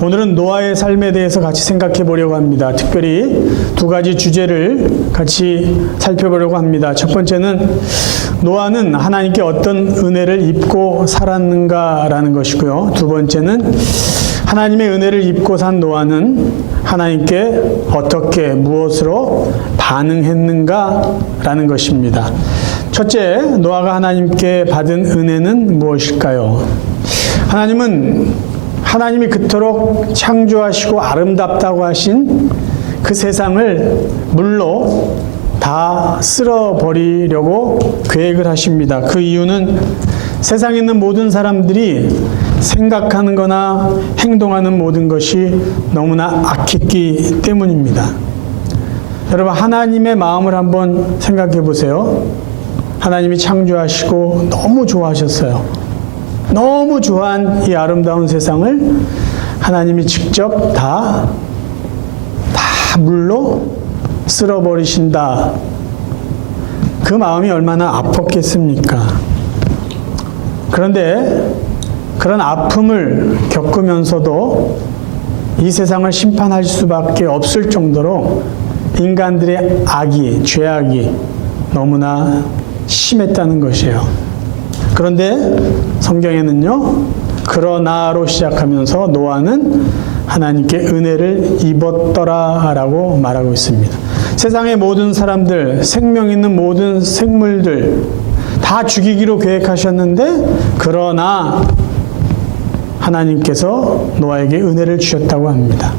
오늘은 노아의 삶에 대해서 같이 생각해 보려고 합니다. 특별히 두 가지 주제를 같이 살펴보려고 합니다. 첫 번째는 노아는 하나님께 어떤 은혜를 입고 살았는가라는 것이고요. 두 번째는 하나님의 은혜를 입고 산 노아는 하나님께 어떻게 무엇으로 반응했는가라는 것입니다. 첫째, 노아가 하나님께 받은 은혜는 무엇일까요? 하나님이 그토록 창조하시고 아름답다고 하신 그 세상을 물로 다 쓸어버리려고 계획을 하십니다. 그 이유는 세상에 있는 모든 사람들이 생각하는 거나 행동하는 모든 것이 너무나 악했기 때문입니다. 여러분, 하나님의 마음을 한번 생각해 보세요. 하나님이 창조하시고 너무 좋아하셨어요. 너무 좋아한 이 아름다운 세상을 하나님이 직접 다 물로 쓸어버리신다. 그 마음이 얼마나 아팠겠습니까? 그런데 그런 아픔을 겪으면서도 이 세상을 심판할 수밖에 없을 정도로 인간들의 악이, 죄악이 너무나 심했다는 것이에요. 그런데 성경에는요, 그러나로 시작하면서 노아는 하나님께 은혜를 입었더라라고 말하고 있습니다. 세상의 모든 사람들, 생명 있는 모든 생물들 다 죽이기로 계획하셨는데, 그러나 하나님께서 노아에게 은혜를 주셨다고 합니다.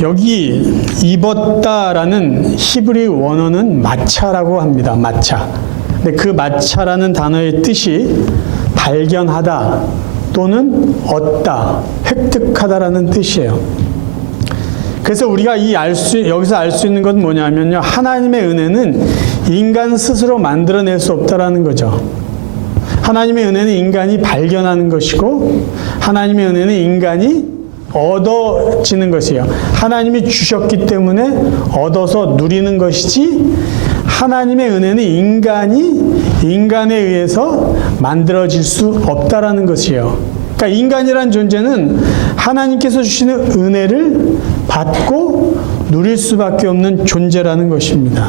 여기 입었다라는 히브리 원어는 마차라고 합니다. 마차. 근데 그 마차라는 단어의 뜻이 발견하다 또는 얻다, 획득하다라는 뜻이에요. 그래서 우리가 여기서 알 수 있는 건 뭐냐면요, 하나님의 은혜는 인간 스스로 만들어낼 수 없다라는 거죠. 하나님의 은혜는 인간이 발견하는 것이고, 하나님의 은혜는 인간이 얻어지는 것이에요. 하나님이 주셨기 때문에 얻어서 누리는 것이지, 하나님의 은혜는 인간에 의해서 만들어질 수 없다라는 것이에요. 그러니까 인간이란 존재는 하나님께서 주시는 은혜를 받고 누릴 수밖에 없는 존재라는 것입니다.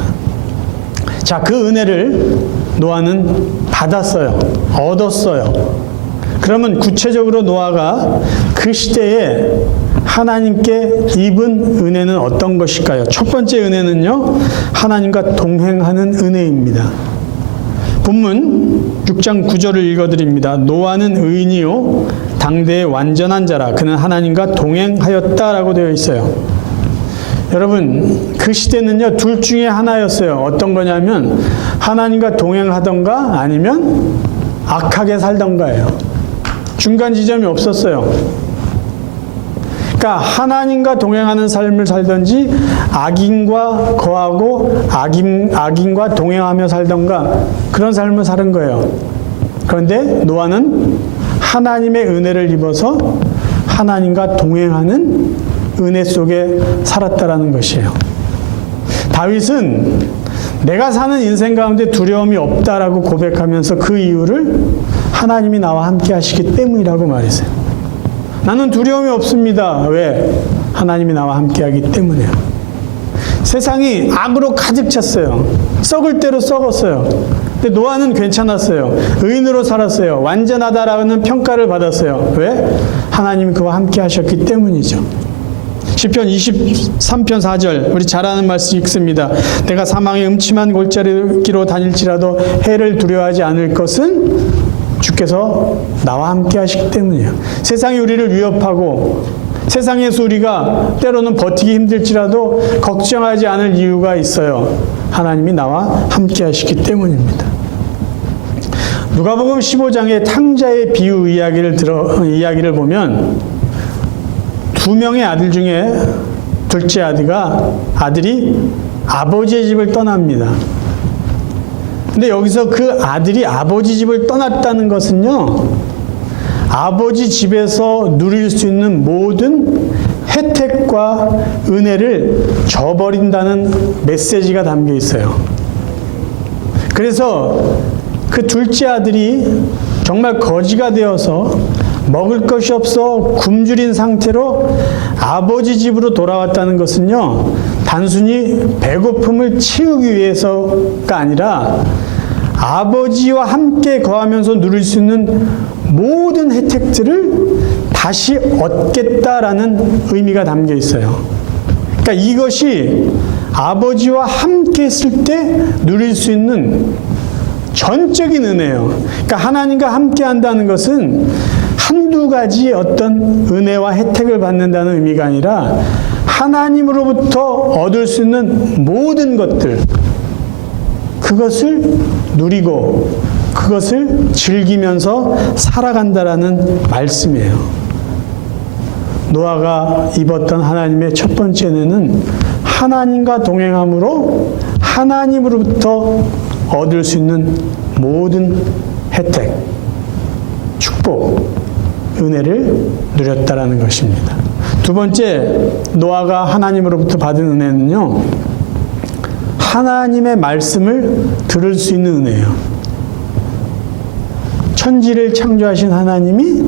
자, 그 은혜를 노아는 받았어요. 얻었어요. 그러면 구체적으로 노아가 그 시대에 하나님께 입은 은혜는 어떤 것일까요? 첫 번째 은혜는요, 하나님과 동행하는 은혜입니다. 본문 6장 9절을 읽어드립니다. 노아는 의인이요 당대의 완전한 자라. 그는 하나님과 동행하였다라고 되어 있어요. 여러분, 그 시대는요, 둘 중에 하나였어요. 어떤 거냐면 하나님과 동행하던가 아니면 악하게 살던가예요. 중간 지점이 없었어요. 그러니까 하나님과 동행하는 삶을 살든지 악인과 거하고 악인과 동행하며 살던가 그런 삶을 사는 거예요. 그런데 노아는 하나님의 은혜를 입어서 하나님과 동행하는 은혜 속에 살았다라는 것이에요. 다윗은 내가 사는 인생 가운데 두려움이 없다라고 고백하면서 그 이유를 하나님이 나와 함께 하시기 때문이라고 말했어요. 나는 두려움이 없습니다. 왜? 하나님이 나와 함께 하기 때문이에요. 세상이 악으로 가득 찼어요. 썩을 대로 썩었어요. 근데 노아는 괜찮았어요. 의인으로 살았어요. 완전하다라는 평가를 받았어요. 왜? 하나님이 그와 함께 하셨기 때문이죠. 시편 23편 4절, 우리 잘 아는 말씀 읽습니다. 내가 사망의 음침한 골짜기로 다닐지라도 해를 두려워하지 않을 것은 주께서 나와 함께 하시기 때문이에요. 세상이 우리를 위협하고 세상에서 우리가 때로는 버티기 힘들지라도 걱정하지 않을 이유가 있어요. 하나님이 나와 함께 하시기 때문입니다. 누가복음 15장의 탕자의 비유 이야기를 보면 두 명의 아들 중에 둘째 아들이 아버지의 집을 떠납니다. 근데 여기서 그 아들이 아버지 집을 떠났다는 것은요, 아버지 집에서 누릴 수 있는 모든 혜택과 은혜를 저버린다는 메시지가 담겨 있어요. 그래서 그 둘째 아들이 정말 거지가 되어서 먹을 것이 없어 굶주린 상태로 아버지 집으로 돌아왔다는 것은요, 단순히 배고픔을 채우기 위해서가 아니라 아버지와 함께 거하면서 누릴 수 있는 모든 혜택들을 다시 얻겠다라는 의미가 담겨 있어요. 그러니까 이것이 아버지와 함께 했을 때 누릴 수 있는 전적인 은혜예요. 그러니까 하나님과 함께 한다는 것은 한두 가지 어떤 은혜와 혜택을 받는다는 의미가 아니라 하나님으로부터 얻을 수 있는 모든 것들, 그것을 누리고 그것을 즐기면서 살아간다라는 말씀이에요. 노아가 입었던 하나님의 첫 번째 은혜는 하나님과 동행함으로 하나님으로부터 얻을 수 있는 모든 혜택, 축복, 은혜를 누렸다라는 것입니다. 두 번째, 노아가 하나님으로부터 받은 은혜는요, 하나님의 말씀을 들을 수 있는 은혜예요. 천지를 창조하신 하나님이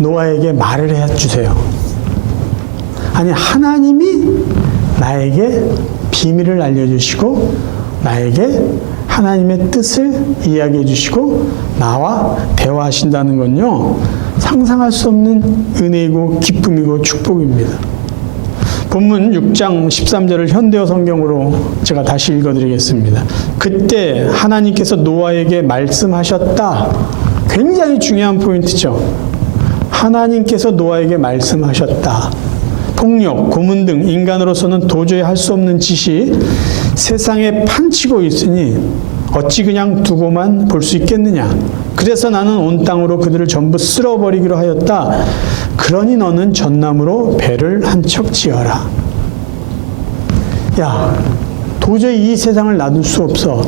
노아에게 말을 해주세요. 아니, 하나님이 나에게 비밀을 알려주시고 나에게 하나님의 뜻을 이야기해 주시고 나와 대화하신다는 건요, 상상할 수 없는 은혜이고 기쁨이고 축복입니다. 본문 6장 13절을 현대어 성경으로 제가 다시 읽어드리겠습니다. 그때 하나님께서 노아에게 말씀하셨다. 굉장히 중요한 포인트죠. 하나님께서 노아에게 말씀하셨다. 폭력, 고문 등 인간으로서는 도저히 할 수 없는 짓이 세상에 판치고 있으니 어찌 그냥 두고만 볼 수 있겠느냐. 그래서 나는 온 땅으로 그들을 전부 쓸어버리기로 하였다. 그러니 너는 전나무로 배를 한 척 지어라. 야, 도저히 이 세상을 놔둘 수 없어.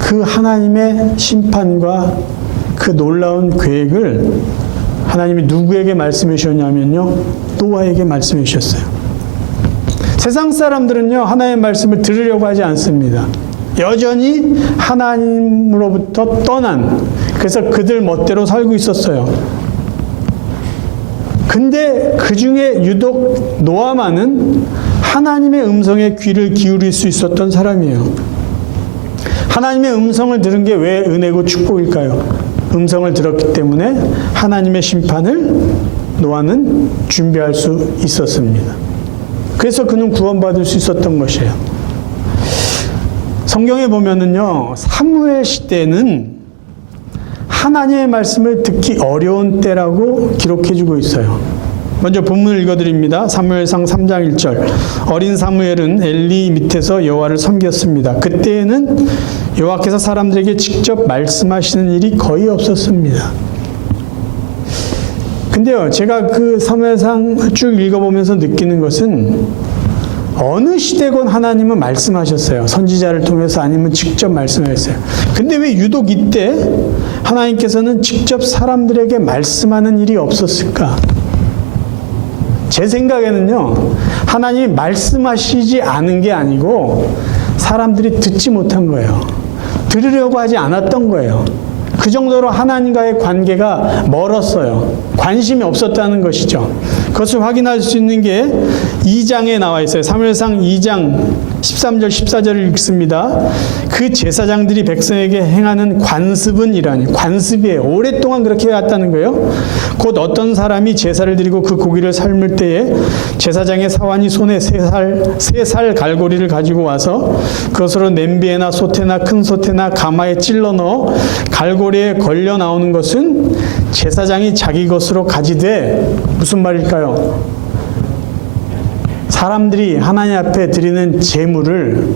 그 하나님의 심판과 그 놀라운 계획을 하나님이 누구에게 말씀해 주셨냐면요, 노아에게 말씀해 주셨어요. 세상 사람들은요, 하나님의 말씀을 들으려고 하지 않습니다. 여전히 하나님으로부터 떠난, 그래서 그들 멋대로 살고 있었어요. 근데 그 중에 유독 노아만은 하나님의 음성에 귀를 기울일 수 있었던 사람이에요. 하나님의 음성을 들은 게 왜 은혜고 축복일까요? 음성을 들었기 때문에 하나님의 심판을 노아는 준비할 수 있었습니다. 그래서 그는 구원받을 수 있었던 것이에요. 성경에 보면은요, 사무엘 시대는 하나님의 말씀을 듣기 어려운 때라고 기록해주고 있어요. 먼저 본문을 읽어드립니다. 사무엘상 3장 1절. 어린 사무엘은 엘리 밑에서 여호와를 섬겼습니다. 그때에는 여호와께서 사람들에게 직접 말씀하시는 일이 거의 없었습니다. 근데요, 제가 그 사무엘상 쭉 읽어보면서 느끼는 것은 어느 시대건 하나님은 말씀하셨어요. 선지자를 통해서 아니면 직접 말씀하셨어요. 근데 왜 유독 이때 하나님께서는 직접 사람들에게 말씀하는 일이 없었을까? 제 생각에는요, 하나님이 말씀하시지 않은 게 아니고 사람들이 듣지 못한 거예요. 들으려고 하지 않았던 거예요. 그 정도로 하나님과의 관계가 멀었어요. 관심이 없었다는 것이죠. 그것을 확인할 수 있는 게 2장에 나와 있어요. 사무엘상 2장 13절 14절을 읽습니다. 그 제사장들이 백성에게 행하는 관습은 이라니, 관습이에요. 오랫동안 그렇게 해왔다는 거예요. 곧 어떤 사람이 제사를 드리고 그 고기를 삶을 때에 제사장의 사환이 손에 세 살 갈고리를 가지고 와서 그것으로 냄비에나 솥에나 큰 솥에나 가마에 찔러 넣어 갈고리에 걸려 나오는 것은 제사장이 자기 것으로 가지되, 무슨 말일까요? 사람들이 하나님 앞에 드리는 제물을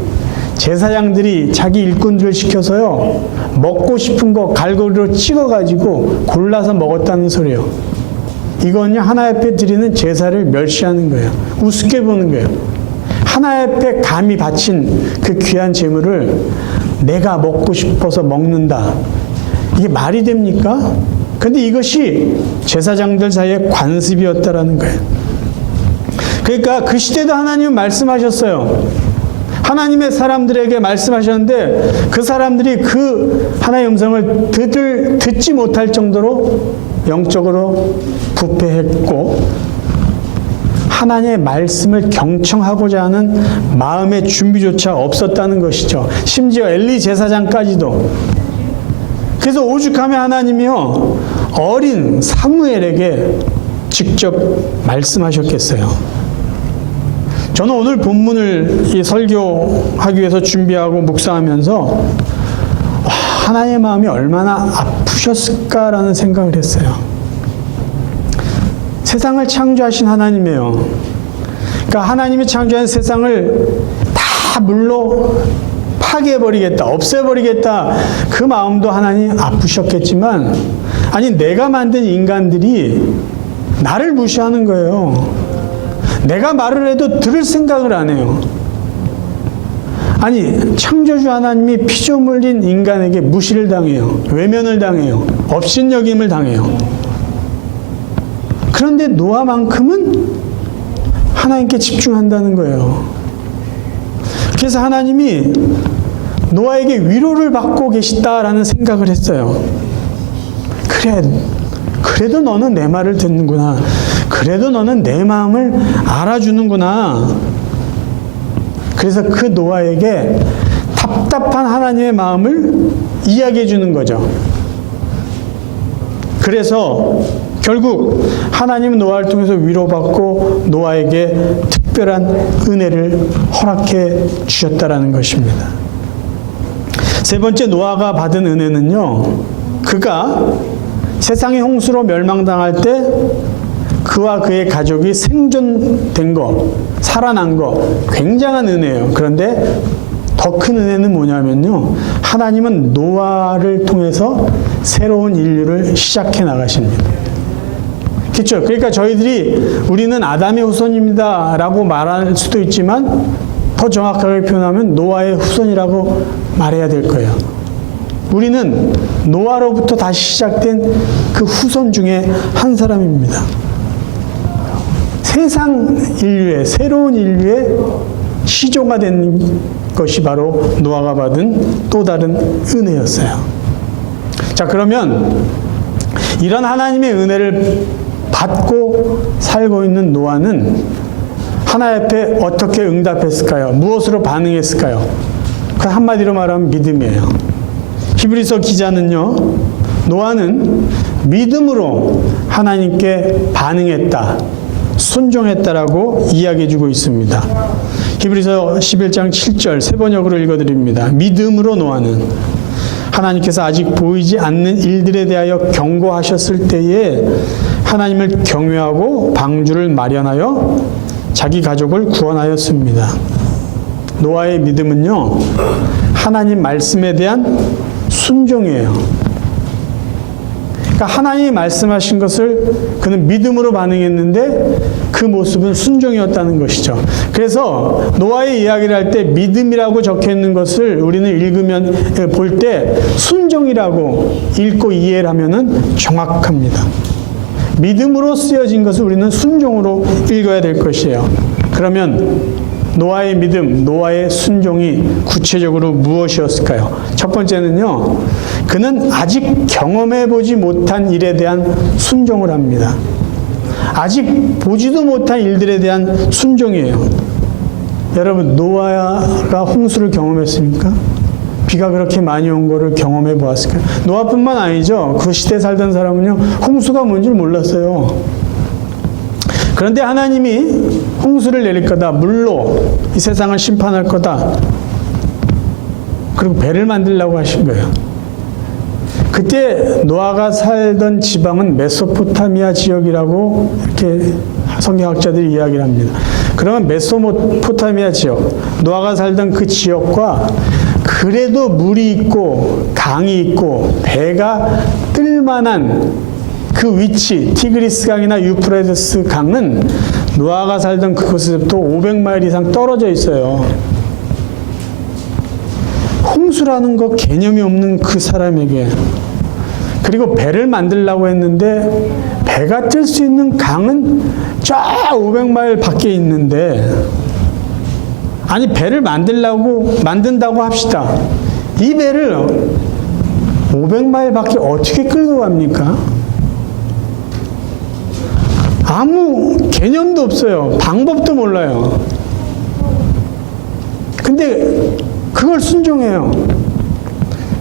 제사장들이 자기 일꾼들을 시켜서요, 먹고 싶은 거 갈고리로 찍어가지고 골라서 먹었다는 소리예요. 이건요, 하나님 앞에 드리는 제사를 멸시하는 거예요. 우습게 보는 거예요. 하나님 앞에 감히 바친 그 귀한 제물을 내가 먹고 싶어서 먹는다. 이게 말이 됩니까? 근데 이것이 제사장들 사이의 관습이었다라는 거예요. 그러니까 그 시대도 하나님은 말씀하셨어요. 하나님의 사람들에게 말씀하셨는데 그 사람들이 그 하나님의 음성을 듣지 못할 정도로 영적으로 부패했고 하나님의 말씀을 경청하고자 하는 마음의 준비조차 없었다는 것이죠. 심지어 엘리 제사장까지도. 그래서 오죽하면 하나님이요 어린 사무엘에게 직접 말씀하셨겠어요. 저는 오늘 본문을 설교하기 위해서 준비하고 묵상하면서 하나님의 마음이 얼마나 아프셨을까라는 생각을 했어요. 세상을 창조하신 하나님이에요. 그러니까 하나님이 창조한 세상을 다 물로 파괴해버리겠다, 없애버리겠다 그 마음도 하나님 아프셨겠지만 아니 내가 만든 인간들이 나를 무시하는 거예요. 내가 말을 해도 들을 생각을 안 해요. 아니 창조주 하나님이 피조 흘린 인간에게 무시를 당해요. 외면을 당해요. 업신여김을 당해요. 그런데 노아만큼은 하나님께 집중한다는 거예요. 그래서 하나님이 노아에게 위로를 받고 계시다라는 생각을 했어요. 그래도 너는 내 말을 듣는구나. 그래도 너는 내 마음을 알아주는구나. 그래서 그 노아에게 답답한 하나님의 마음을 이야기해 주는 거죠. 그래서 결국 하나님은 노아를 통해서 위로받고 노아에게 특별한 은혜를 허락해 주셨다라는 것입니다. 세 번째 노아가 받은 은혜는요, 그가 세상의 홍수로 멸망당할 때 그와 그의 가족이 생존된 거, 살아난 거 굉장한 은혜예요. 그런데 더 큰 은혜는 뭐냐면요, 하나님은 노아를 통해서 새로운 인류를 시작해 나가십니다. 그렇죠? 그러니까 우리는 아담의 후손입니다 라고 말할 수도 있지만 더 정확하게 표현하면 노아의 후손이라고 말해야 될 거예요. 우리는 노아로부터 다시 시작된 그 후손 중에 한 사람입니다. 세상 인류의, 새로운 인류의 시조가 된 것이 바로 노아가 받은 또 다른 은혜였어요. 자, 그러면 이런 하나님의 은혜를 받고 살고 있는 노아는 하나님 앞에 어떻게 응답했을까요? 무엇으로 반응했을까요? 그 한마디로 말하면 믿음이에요. 히브리서 기자는요, 노아는 믿음으로 하나님께 반응했다, 순종했다라고 이야기해주고 있습니다. 히브리서 11장 7절 세 번역으로 읽어드립니다. 믿음으로 노아는 하나님께서 아직 보이지 않는 일들에 대하여 경고하셨을 때에 하나님을 경외하고 방주를 마련하여 자기 가족을 구원하였습니다. 노아의 믿음은요, 하나님 말씀에 대한 순종이에요. 그러니까 하나님이 말씀하신 것을 그는 믿음으로 반응했는데 그 모습은 순종이었다는 것이죠. 그래서 노아의 이야기를 할 때 믿음이라고 적혀 있는 것을 우리는 읽으면 볼 때 순종이라고 읽고 이해를 하면은 정확합니다. 믿음으로 쓰여진 것을 우리는 순종으로 읽어야 될 것이에요. 그러면 노아의 믿음, 노아의 순종이 구체적으로 무엇이었을까요? 첫 번째는요, 그는 아직 경험해보지 못한 일에 대한 순종을 합니다. 아직 보지도 못한 일들에 대한 순종이에요. 여러분, 노아가 홍수를 경험했습니까? 비가 그렇게 많이 온 거를 경험해 보았을까요? 노아뿐만 아니죠. 그 시대에 살던 사람은요, 홍수가 뭔지 몰랐어요. 그런데 하나님이 홍수를 내릴 거다, 물로 이 세상을 심판할 거다, 그리고 배를 만들려고 하신 거예요. 그때 노아가 살던 지방은 메소포타미아 지역이라고 이렇게 성경학자들이 이야기를 합니다. 그러면 메소포타미아 지역, 노아가 살던 그 지역과 그래도 물이 있고 강이 있고 배가 뜰 만한 그 위치, 티그리스 강이나 유프라테스 강은 노아가 살던 그곳에서부터 500마일 이상 떨어져 있어요. 홍수라는 거 개념이 없는 그 사람에게, 그리고 배를 만들려고 했는데 배가 뜰 수 있는 강은 쫙 500마일 밖에 있는데 아니, 배를 만든다고 합시다. 이 배를 500마일 밖에 어떻게 끌고 갑니까? 아무 개념도 없어요. 방법도 몰라요. 근데 그걸 순종해요.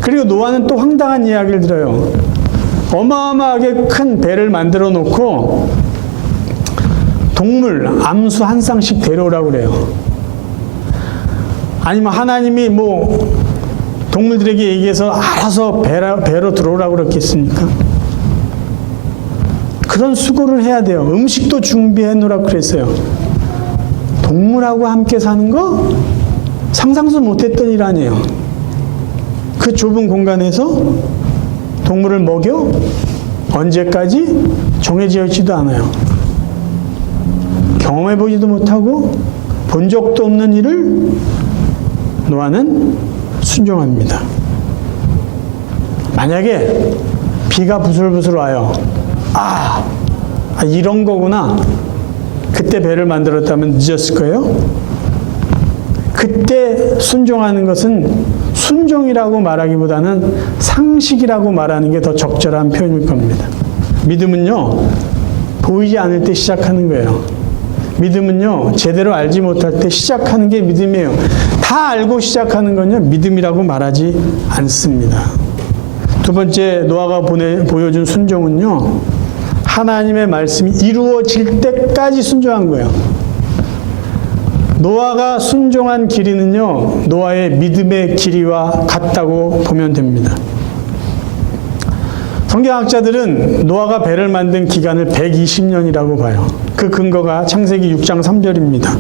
그리고 노아는 또 황당한 이야기를 들어요. 어마어마하게 큰 배를 만들어 놓고 동물, 암수 한 쌍씩 데려오라고 그래요. 아니면 하나님이 뭐 동물들에게 얘기해서 알아서 배로 들어오라고 그랬겠습니까? 그런 수고를 해야 돼요. 음식도 준비해 놓으라고 그랬어요. 동물하고 함께 사는 거 상상도 못했던 일 아니에요. 그 좁은 공간에서 동물을 먹여? 언제까지? 정해져 있지도 않아요. 경험해보지도 못하고 본 적도 없는 일을 노아는 순종합니다. 만약에 비가 부슬부슬 와요. 이런 거구나. 그때 배를 만들었다면 늦었을 거예요. 그때 순종하는 것은 순종이라고 말하기보다는 상식이라고 말하는 게 더 적절한 표현일 겁니다. 믿음은요, 보이지 않을 때 시작하는 거예요. 믿음은요, 제대로 알지 못할 때 시작하는 게 믿음이에요. 다 알고 시작하는 건요, 믿음이라고 말하지 않습니다. 두 번째, 노아가 보여준 순종은요, 하나님의 말씀이 이루어질 때까지 순종한 거예요. 노아가 순종한 길이는요, 노아의 믿음의 길이와 같다고 보면 됩니다. 성경학자들은 노아가 배를 만든 기간을 120년이라고 봐요. 그 근거가 창세기 6장 3절입니다.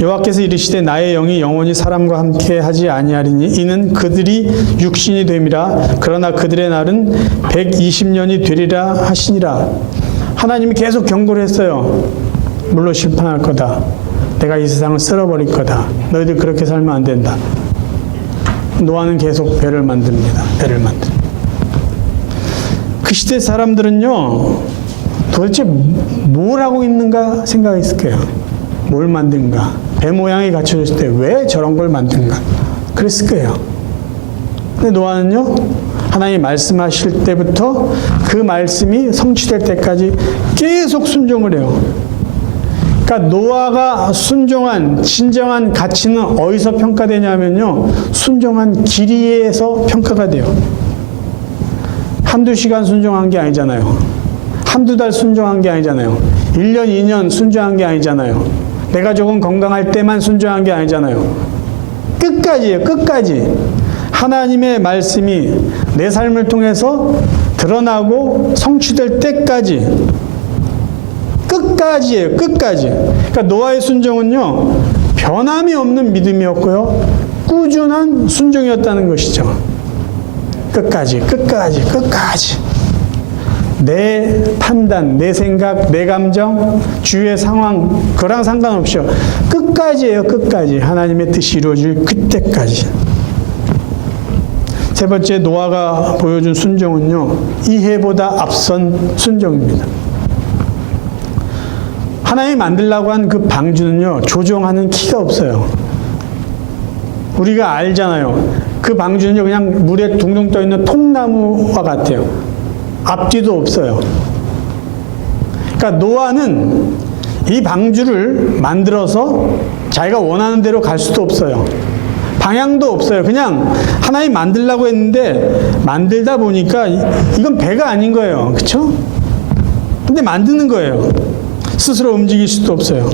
여호와께서 이르시되 나의 영이 영원히 사람과 함께 하지 아니하리니 이는 그들이 육신이 됨이라. 그러나 그들의 날은 120년이 되리라 하시니라. 하나님이 계속 경고를 했어요. 물로 심판할 거다. 내가 이 세상을 쓸어버릴 거다. 너희들 그렇게 살면 안 된다. 노아는 계속 배를 만듭니다. 배를 만듭니다. 그 시대 사람들은요, 도대체 뭘 하고 있는가 생각했을 거예요. 뭘 만든가? 배 모양이 갖춰졌을 때 왜 저런 걸 만든가? 그랬을 거예요. 근데 노아는요, 하나님이 말씀하실 때부터 그 말씀이 성취될 때까지 계속 순종을 해요. 그러니까 노아가 순종한 진정한 가치는 어디서 평가되냐면요, 순종한 길이에서 평가가 돼요. 한두 시간 순종한 게 아니잖아요. 한두 달 순종한 게 아니잖아요. 1년, 2년 순종한 게 아니잖아요. 내가 조금 건강할 때만 순종한 게 아니잖아요. 끝까지예요. 끝까지. 하나님의 말씀이 내 삶을 통해서 드러나고 성취될 때까지. 끝까지예요. 끝까지. 그러니까 노아의 순종은요, 변함이 없는 믿음이었고요, 꾸준한 순종이었다는 것이죠. 끝까지, 끝까지, 끝까지. 내 판단, 내 생각, 내 감정, 주위의 상황, 그랑 상관없이요. 끝까지예요, 끝까지. 하나님의 뜻이 이루어질 그때까지. 세 번째, 노아가 보여준 순종은요, 이해보다 앞선 순종입니다. 하나님이 만들려고 한 그 방주는요, 조종하는 키가 없어요. 우리가 알잖아요. 그 방주는요, 그냥 물에 둥둥 떠 있는 통나무와 같아요. 앞뒤도 없어요. 그러니까 노아는 이 방주를 만들어서 자기가 원하는 대로 갈 수도 없어요. 방향도 없어요. 그냥 하나님 만들려고 했는데 만들다 보니까 이건 배가 아닌 거예요. 그렇죠? 근데 만드는 거예요. 스스로 움직일 수도 없어요.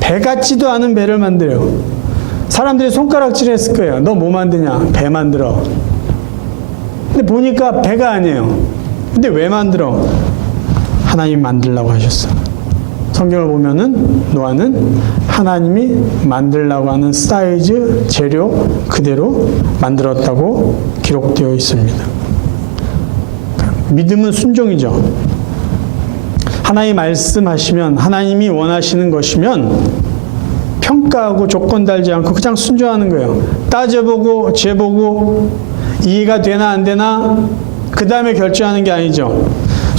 배 같지도 않은 배를 만들어요. 사람들이 손가락질 했을 거예요. 너 뭐 만드냐? 배 만들어. 근데 보니까 배가 아니에요. 근데 왜 만들어? 하나님이 만들라고 하셨어. 성경을 보면은 노아는 하나님이 만들라고 하는 사이즈, 재료 그대로 만들었다고 기록되어 있습니다. 믿음은 순종이죠. 하나님이 말씀하시면, 하나님이 원하시는 것이면 평가하고 조건 달지 않고 그냥 순종하는 거예요. 따져보고 재보고 이해가 되나 안 되나 그 다음에 결정하는 게 아니죠.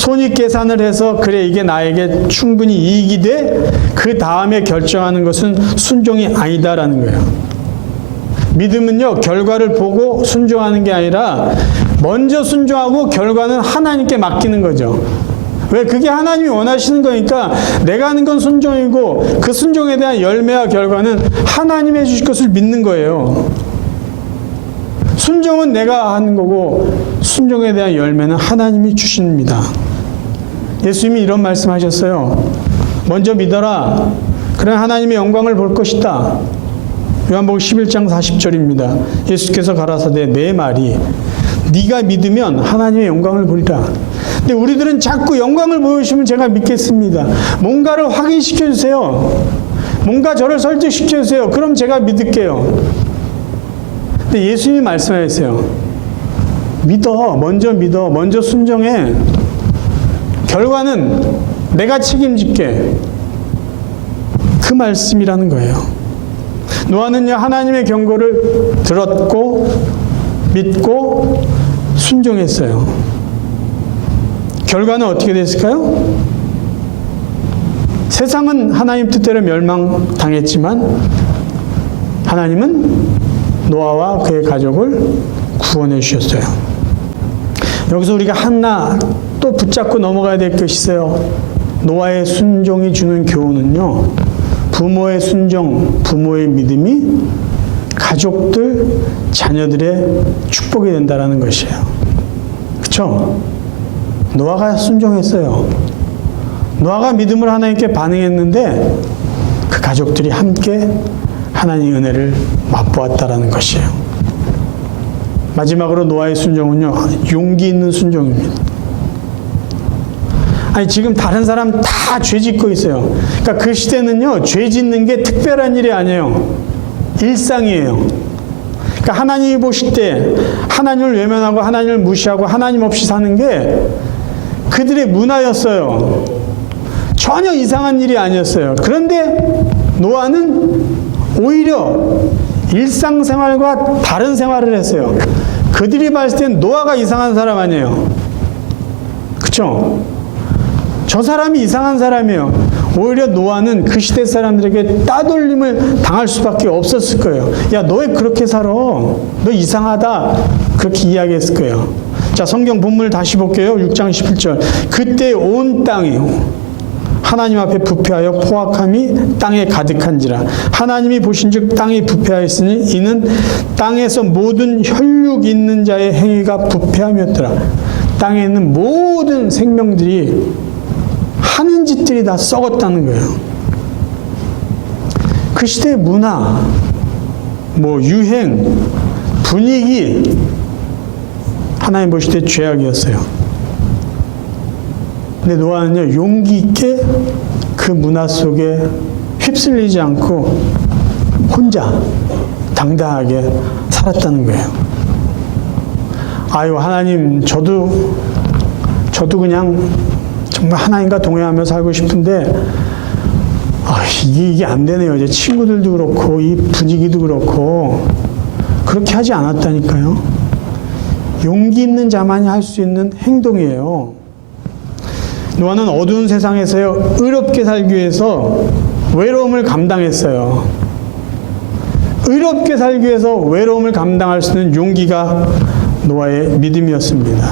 손익 계산을 해서 그래 이게 나에게 충분히 이익이 돼 그 다음에 결정하는 것은 순종이 아니다라는 거예요. 믿음은요 결과를 보고 순종하는 게 아니라 먼저 순종하고 결과는 하나님께 맡기는 거죠. 왜? 그게 하나님이 원하시는 거니까 내가 하는 건 순종이고 그 순종에 대한 열매와 결과는 하나님이 해주실 것을 믿는 거예요. 순종은 내가 하는 거고 순종에 대한 열매는 하나님이 주십니다. 예수님이 이런 말씀하셨어요. 먼저 믿어라. 그래 하나님의 영광을 볼 것이다. 요한복음 11장 40절입니다. 예수께서 가라사대 내 말이 네가 믿으면 하나님의 영광을 보리라. 근데 우리들은 자꾸 영광을 보여주시면 제가 믿겠습니다. 뭔가를 확인시켜 주세요. 뭔가 저를 설득시켜 주세요. 그럼 제가 믿을게요. 근데 예수님이 말씀하셨어요. 믿어. 먼저 믿어. 먼저 순종해. 결과는 내가 책임질게. 그 말씀이라는 거예요. 노아는요 하나님의 경고를 들었고 믿고 순종했어요. 결과는 어떻게 됐을까요? 세상은 하나님 뜻대로 멸망당했지만 하나님은 노아와 그의 가족을 구원해 주셨어요. 여기서 우리가 하나 또 붙잡고 넘어가야 될 것이 있어요. 노아의 순종이 주는 교훈은요. 부모의 순종, 부모의 믿음이 가족들, 자녀들의 축복이 된다는 것이에요. 그렇죠? 노아가 순종했어요. 노아가 믿음으로 하나님께 반응했는데 그 가족들이 함께 하나님의 은혜를 맛보았다라는 것이에요. 마지막으로 노아의 순종은요. 용기 있는 순종입니다. 아니 지금 다른 사람 다 죄 짓고 있어요. 그러니까 그 시대는요. 죄 짓는 게 특별한 일이 아니에요. 일상이에요. 그러니까 하나님이 보실 때 하나님을 외면하고 하나님을 무시하고 하나님 없이 사는 게 그들의 문화였어요. 전혀 이상한 일이 아니었어요. 그런데 노아는 오히려 일상생활과 다른 생활을 했어요. 그들이 봤을 땐 노아가 이상한 사람 아니에요. 그렇죠? 저 사람이 이상한 사람이에요. 오히려 노아는 그 시대 사람들에게 따돌림을 당할 수밖에 없었을 거예요. 야, 너 왜 그렇게 살아? 너 이상하다. 그렇게 이야기했을 거예요. 자, 성경 본문을 다시 볼게요. 6장 11절. 그때 온 땅이 하나님 앞에 부패하여 포악함이 땅에 가득한지라. 하나님이 보신즉 땅이 부패하였으니 이는 땅에서 모든 혈육 있는 자의 행위가 부패함이었더라. 땅에 있는 모든 생명들이 하는 짓들이 다 썩었다는 거예요. 그 시대의 문화, 유행, 분위기, 하나님 보실 때 죄악이었어요. 근데 노아는요, 용기 있게 그 문화 속에 휩쓸리지 않고 혼자 당당하게 살았다는 거예요. 아유, 하나님, 저도 그냥 정말 하나님과 동행하며 살고 싶은데, 이게 안 되네요. 이제 친구들도 그렇고, 이 분위기도 그렇고, 그렇게 하지 않았다니까요. 용기 있는 자만이 할 수 있는 행동이에요. 노아는 어두운 세상에서요, 의롭게 살기 위해서 외로움을 감당했어요. 의롭게 살기 위해서 외로움을 감당할 수 있는 용기가 노아의 믿음이었습니다.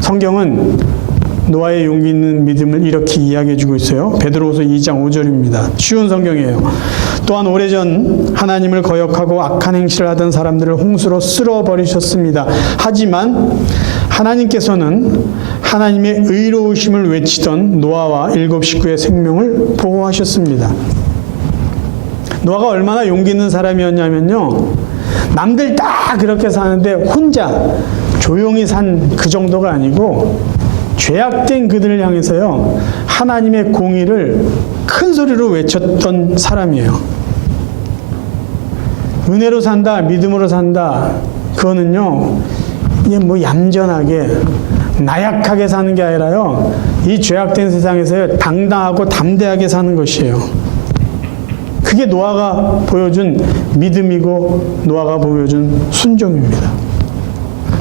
성경은 노아의 용기 있는 믿음을 이렇게 이야기해 주고 있어요. 베드로후서 2장 5절입니다. 쉬운 성경이에요. 또한 오래전 하나님을 거역하고 악한 행실을 하던 사람들을 홍수로 쓸어버리셨습니다. 하지만 하나님께서는 하나님의 의로우심을 외치던 노아와 7 식구의 생명을 보호하셨습니다. 노아가 얼마나 용기 있는 사람이었냐면요. 남들 다 그렇게 사는데 혼자 조용히 산 그 정도가 아니고 죄악된 그들을 향해서요, 하나님의 공의를 큰 소리로 외쳤던 사람이에요. 은혜로 산다, 믿음으로 산다, 그거는요, 이게 얌전하게, 나약하게 사는 게 아니라요, 이 죄악된 세상에서 당당하고 담대하게 사는 것이에요. 그게 노아가 보여준 믿음이고, 노아가 보여준 순종입니다.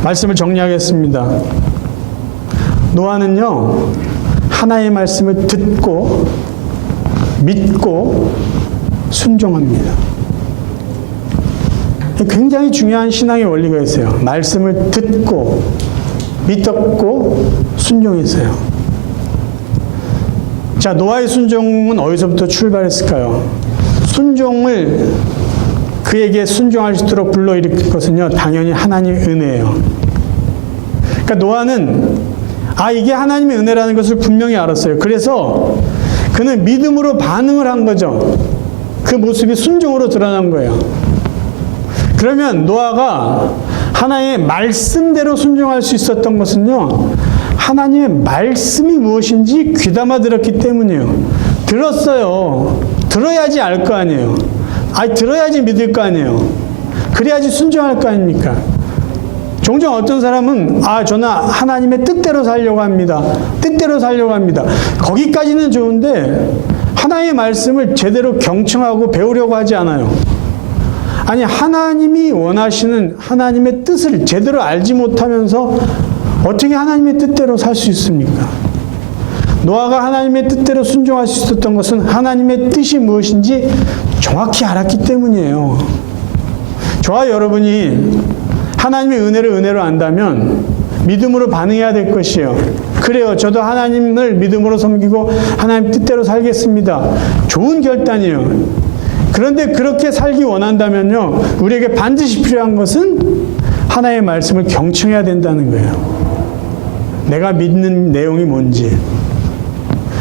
말씀을 정리하겠습니다. 노아는요, 하나님의 말씀을 듣고 믿고 순종합니다. 굉장히 중요한 신앙의 원리가 있어요. 말씀을 듣고 믿었고 순종했어요. 자, 노아의 순종은 어디서부터 출발했을까요? 순종을 그에게 순종할 수 있도록 불러일으킨 것은요, 당연히 하나님의 은혜예요. 그러니까 노아는 이게 하나님의 은혜라는 것을 분명히 알았어요. 그래서 그는 믿음으로 반응을 한 거죠. 그 모습이 순종으로 드러난 거예요. 그러면 노아가 하나님의 말씀대로 순종할 수 있었던 것은요, 하나님의 말씀이 무엇인지 귀담아 들었기 때문이에요. 들었어요. 들어야지 알 거 아니에요. 들어야지 믿을 거 아니에요. 그래야지 순종할 거 아닙니까? 종종 어떤 사람은 저는 하나님의 뜻대로 살려고 합니다. 뜻대로 살려고 합니다. 거기까지는 좋은데 하나님의 말씀을 제대로 경청하고 배우려고 하지 않아요. 아니, 하나님이 원하시는 하나님의 뜻을 제대로 알지 못하면서 어떻게 하나님의 뜻대로 살 수 있습니까? 노아가 하나님의 뜻대로 순종할 수 있었던 것은 하나님의 뜻이 무엇인지 정확히 알았기 때문이에요. 저와 여러분이 하나님의 은혜를 은혜로 안다면 믿음으로 반응해야 될 것이에요. 그래요. 저도 하나님을 믿음으로 섬기고 하나님 뜻대로 살겠습니다. 좋은 결단이에요. 그런데 그렇게 살기 원한다면요, 우리에게 반드시 필요한 것은 하나님의 말씀을 경청해야 된다는 거예요. 내가 믿는 내용이 뭔지,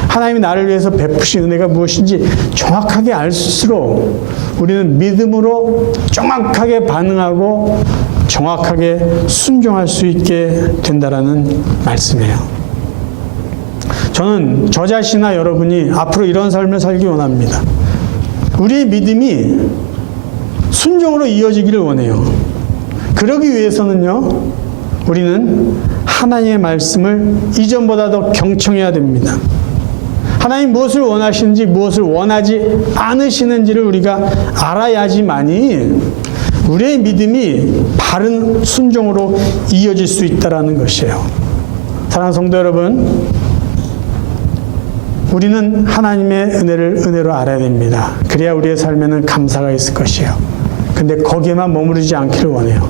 하나님이 나를 위해서 베푸신 은혜가 무엇인지 정확하게 알수록 우리는 믿음으로 정확하게 반응하고 정확하게 순종할 수 있게 된다라는 말씀이에요. 저는 저 자신이나 여러분이 앞으로 이런 삶을 살기 원합니다. 우리의 믿음이 순종으로 이어지기를 원해요. 그러기 위해서는요, 우리는 하나님의 말씀을 이전보다 더 경청해야 됩니다. 하나님 무엇을 원하시는지, 무엇을 원하지 않으시는지를 우리가 알아야지만이 우리의 믿음이 바른 순종으로 이어질 수 있다는 것이에요. 사랑하는 성도 여러분, 우리는 하나님의 은혜를 은혜로 알아야 됩니다. 그래야 우리의 삶에는 감사가 있을 것이에요. 근데 거기에만 머무르지 않기를 원해요.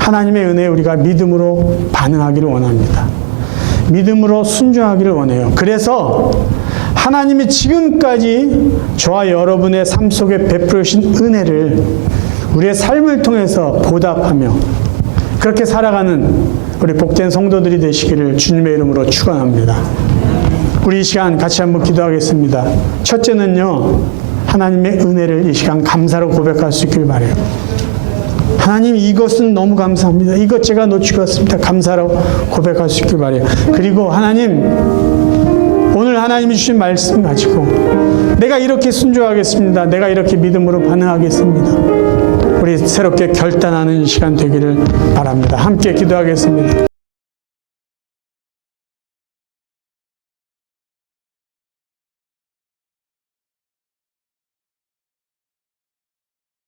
하나님의 은혜에 우리가 믿음으로 반응하기를 원합니다. 믿음으로 순종하기를 원해요. 그래서 하나님이 지금까지 저와 여러분의 삶 속에 베풀으신 은혜를 우리의 삶을 통해서 보답하며 그렇게 살아가는 우리 복된 성도들이 되시기를 주님의 이름으로 축원합니다. 우리 이 시간 같이 한번 기도하겠습니다. 첫째는요, 하나님의 은혜를 이 시간 감사로 고백할 수 있길 바라요. 하나님, 이것은 너무 감사합니다. 이것 제가 놓치고 왔습니다. 감사로 고백할 수 있길 바라요. 그리고 하나님, 오늘 하나님이 주신 말씀 가지고 내가 이렇게 순종하겠습니다. 내가 이렇게 믿음으로 반응하겠습니다. 우리 새롭게 결단하는 시간 되기를 바랍니다. 함께 기도하겠습니다.